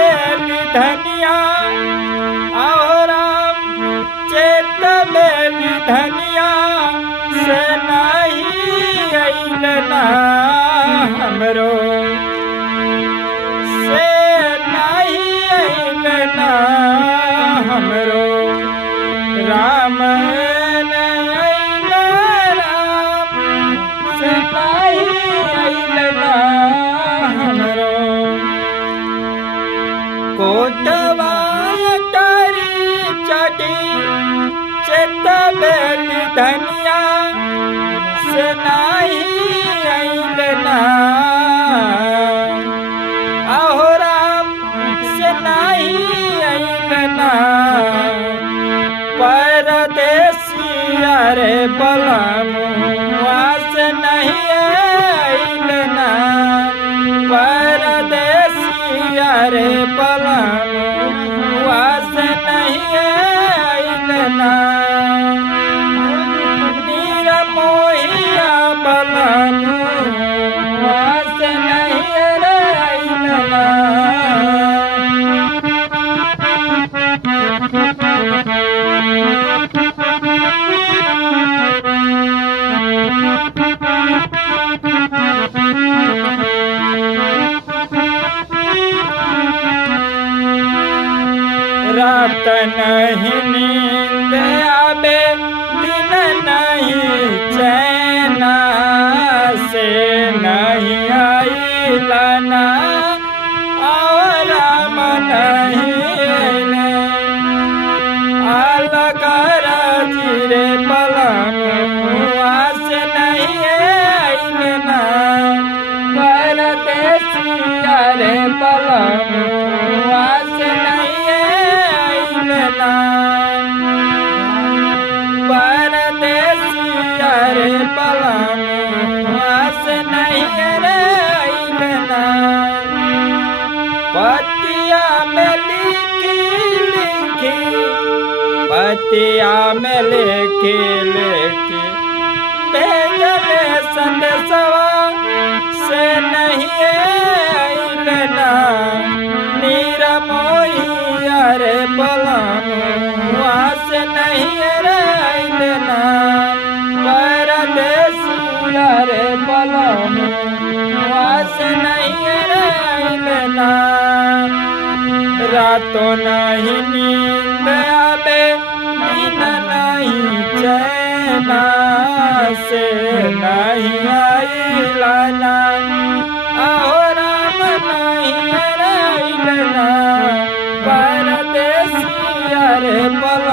धनिया आओ राम चेत में धनिया से नहीं अइलना हमरो से नहीं अइलना हमरो राम से नहीं अइलना हमरो कोटवा तारी चढ़ी चेत बेली धनिया से नहीं अइलना आहो राम से नहीं अइलना परदेसिया रे बलमुआ से नहीं अइलना परदेसिया रे बलमुआ से नहीं अइलना निरमोहिया बलमुआ से नहीं अइलना रात नहीं नींद आवे दिन नहीं चैना से नहीं अइलना और राम नहीं अलगर जीरे बलमुआ से नहीं अइलना परदेसिया रे बलमुआ से नहीं अइलना परदेसिया रे बलमुआ से नहीं अइलना पतिया में लिखी पतिया में लिखी भेजले संदेशवा से नहीं अइलना निरमोहिया रे बलमुआ से नहीं अइलना परदेसिया रे बलमुआ से नहीं अइलना रातों नहीं नींद आवे दिन नहीं चैना से नहीं अइलना आहो राम नहीं अइलना परदेसिया रे बलमुआ